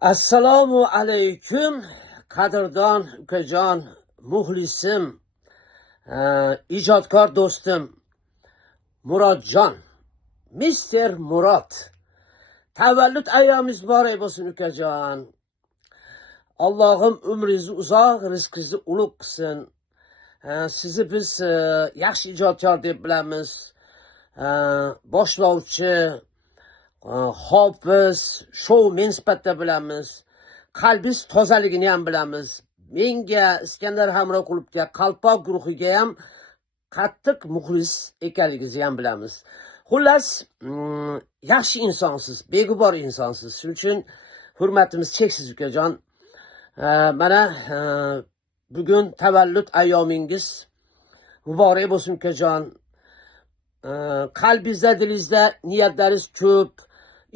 Assalomu alaykum, qadrdon ukajon, muxlisim, ijodkor do'stim Murodjon, Mister Murod. Tavallud ayyomingiz muborak bo'lsin ukajon. Allohim umringizni uzoq, rizqingizni ulug' qilsin. Sizni biz yaxshi ijodkor deb bilamiz. Boshlovchi, hofiz, shoumen sifatida bilamiz. Qalbingiz tozaligini ham bilamiz. Menga Iskandar Hamroqulovga, Qalpoq guruhiga ham qattiq muxlis ekanligingizni ham bilamiz. Xullas, yaxshi insonsiz, beg'ubor insonsiz. Shuning uchun hurmatimiz cheksiz ukajon. Mana bugun tavallud ayyomingiz muborak bo'lsin ukajon. Qalbingizda, dilingizda niyatlaringiz ko'p.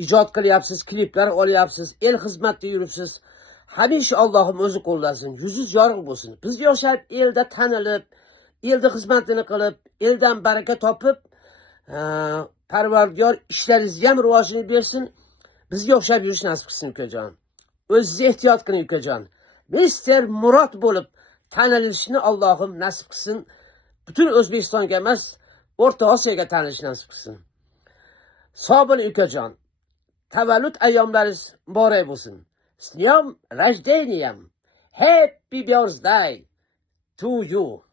Ijod qilyapsiz, kliplar olyapsiz, el xizmatida yuribsiz. Hamisha Allohim o'zi qo'llasin, yuzingiz yorug' bo'lsin. Biz yoshab, elda tanilib, elda xizmatini qilib, eldan baraka topib, Parvardigor ishlaringizni ham rivojini bersin. Bizga o'xshab yurish nasib qilsin ukajon. O'zingizni ehtiyot qiling ukajon. Mister Murod bo'lib tanilishni Allohim nasib qilsin. Butun O'zbekistonga emas, O'rta Osiyoga tanilish nasib qilsin. Sog' bo'ling ukajon. Tavallud ayyomlaringiz muborak bo'lsin. С днем рождения! Happy birthday to you!